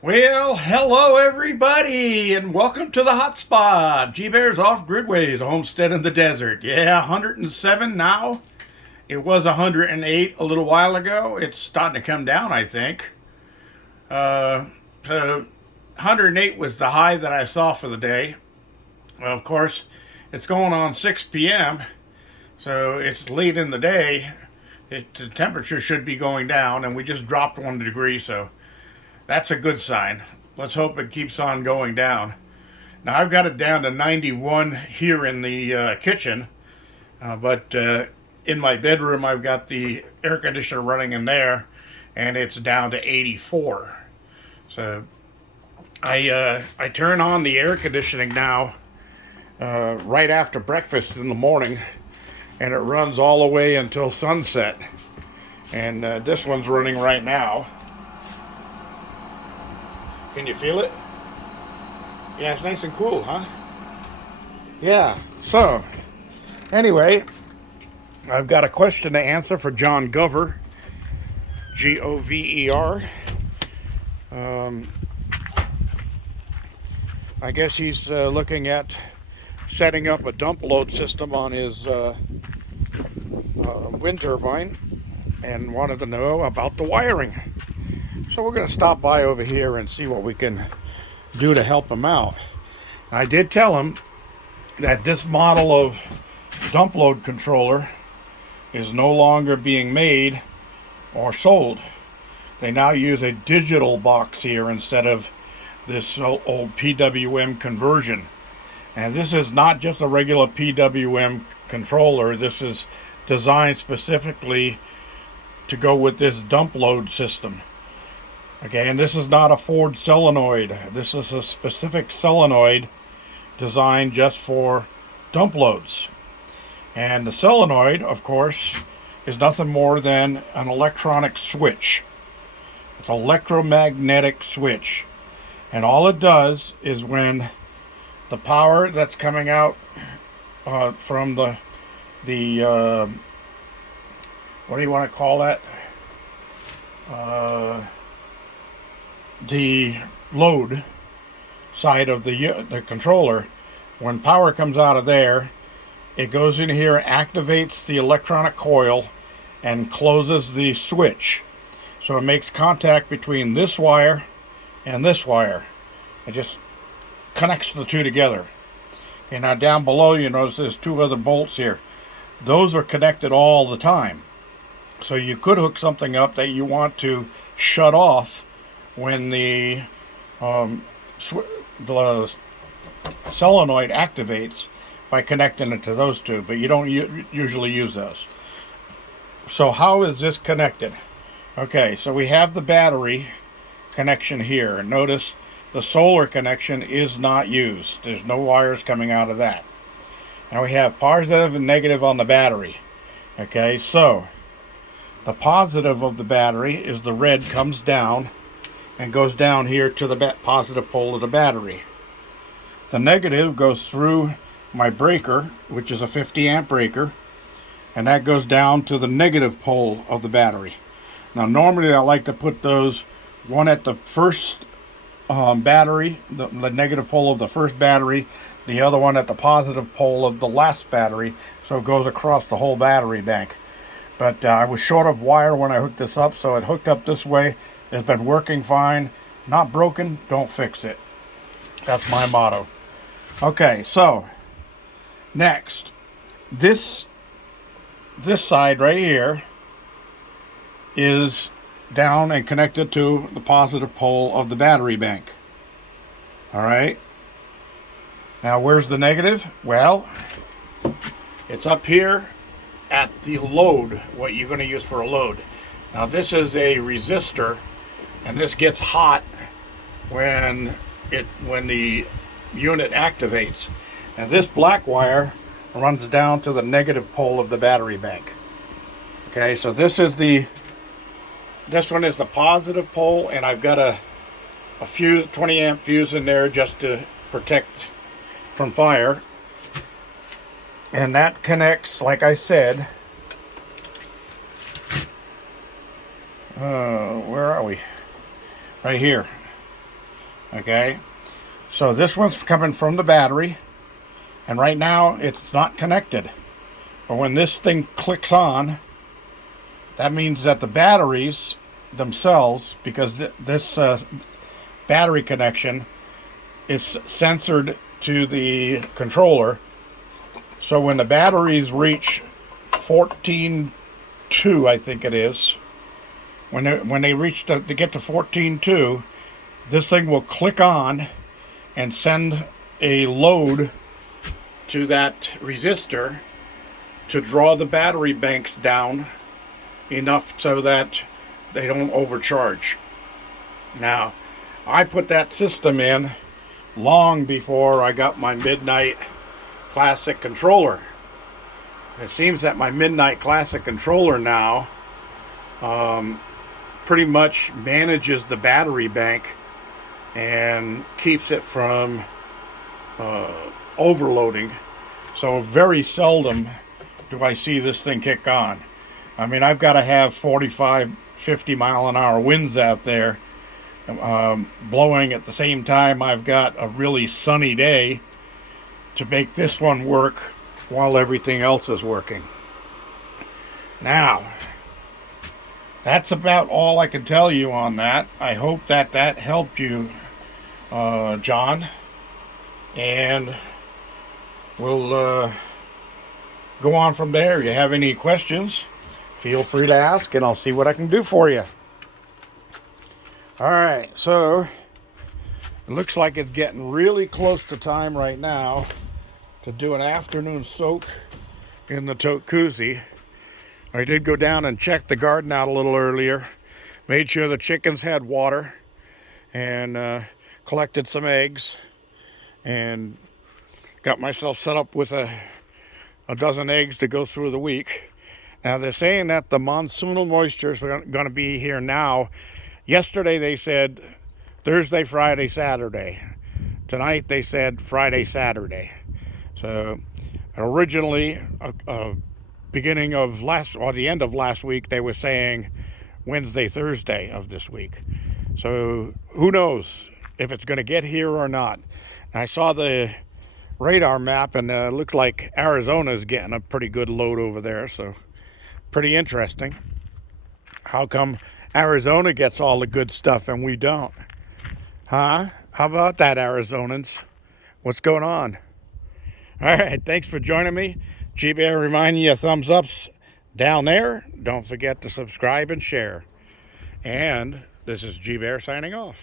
Well, hello everybody, and welcome to the hotspot. G-Bear's Off Gridways, a homestead in the desert. Yeah, 107 now. It was 108 a little while ago. It's starting to come down, I think. Uh, so 108 was the high that I saw for the day. Well, of course, it's going on 6 p.m., so it's late in the day. The temperature should be going down, and we just dropped 1 degree, so that's a good sign. Let's hope it keeps on going down. Now I've got it down to 91 here in the kitchen, but in my bedroom I've got the air conditioner running in there, and it's down to 84. So I turn on the air conditioning now right after breakfast in the morning, and it runs all the way until sunset. And this one's running right now. Can you feel it? Yeah, it's nice and cool, huh? Yeah, so, anyway, I've got a question to answer for Jon Gover, Gover. I guess he's looking at setting up a dump load system on his wind turbine and wanted to know about the wiring. So we're going to stop by over here and see what we can do to help him out. I did tell him that this model of dump load controller is no longer being made or sold. They now use a digital box here instead of this old PWM conversion. And this is not just a regular PWM controller. This is designed specifically to go with this dump load system. Okay, and this is not a Ford solenoid. This is a specific solenoid designed just for dump loads. And the solenoid, of course, is nothing more than an electronic switch. It's an electromagnetic switch. And all it does is when the power that's coming out from the what do you want to call that? The load side of the controller, when power comes out of there, it goes in here, activates the electronic coil, and closes the switch. So it makes contact between this wire and this wire. It just connects the two together. Okay, now down below you notice there's two other bolts here. Those are connected all the time. So you could hook something up that you want to shut off when the solenoid activates by connecting it to those two, but you don't usually use those. So how is this connected? Okay, so we have the battery connection here, and notice the solar connection is not used. There's no wires coming out of that. Now we have positive and negative on the battery. Okay, so the positive of the battery is the red comes down and goes down here to the positive pole of the battery. The negative goes through my breaker, which is a 50 amp breaker, and that goes down to the negative pole of the battery. Now normally I like to put those one at the first battery, the negative pole of the first battery, the other one at the positive pole of the last battery, so it goes across the whole battery bank. But I was short of wire when I hooked this up, so it hooked up this way. It's been working fine. Not broken, don't fix it. That's my motto. Okay, so next, this side right here is down and connected to the positive pole of the battery bank. All right. Now where's the negative? Well, it's up here at the load, what you're going to use for a load. Now this is a resistor, and this gets hot when the unit activates. And this black wire runs down to the negative pole of the battery bank. Okay, so this one is the positive pole, and I've got a fuse, 20 amp fuse in there just to protect from fire. And that connects, like I said, where are we? Right here. Okay, so this one's coming from the battery, and right now it's not connected. But when this thing clicks on, that means that the batteries themselves, because this battery connection is censored to the controller, so when the batteries reach 14.2, I think it is, when they reach to get to 14.2, this thing will click on and send a load to that resistor to draw the battery banks down enough so that they don't overcharge. Now, I put that system in long before I got my Midnight Classic controller. It seems that my Midnight Classic controller now pretty much manages the battery bank and keeps it from overloading. So very seldom do I see this thing kick on. I mean, I've got to have 45, 50 mile an hour winds out there blowing at the same time I've got a really sunny day to make this one work while everything else is working. Now, that's about all I can tell you on that. I hope that that helped you, John. And we'll go on from there. If you have any questions, feel free to ask, and I'll see what I can do for you. All right, so it looks like it's getting really close to time right now to do an afternoon soak in the tote koozie. I did go down and check the garden out a little earlier, made sure the chickens had water, and collected some eggs, and got myself set up with a dozen eggs to go through the week. Now they're saying that the monsoonal moisture is going to be here now. Yesterday they said Thursday, Friday, Saturday. Tonight they said Friday, Saturday. So originally, beginning of the end of last week, they were saying Wednesday, Thursday of this week. So who knows if it's going to get here or not. And I saw the radar map, and it looked like Arizona's getting a pretty good load over there. So pretty interesting. How come Arizona gets all the good stuff and we don't? Huh? How about that, Arizonans? What's going on? All right, thanks for joining me. G-Bear reminding you, thumbs ups down there. Don't forget to subscribe and share. And this is G-Bear signing off.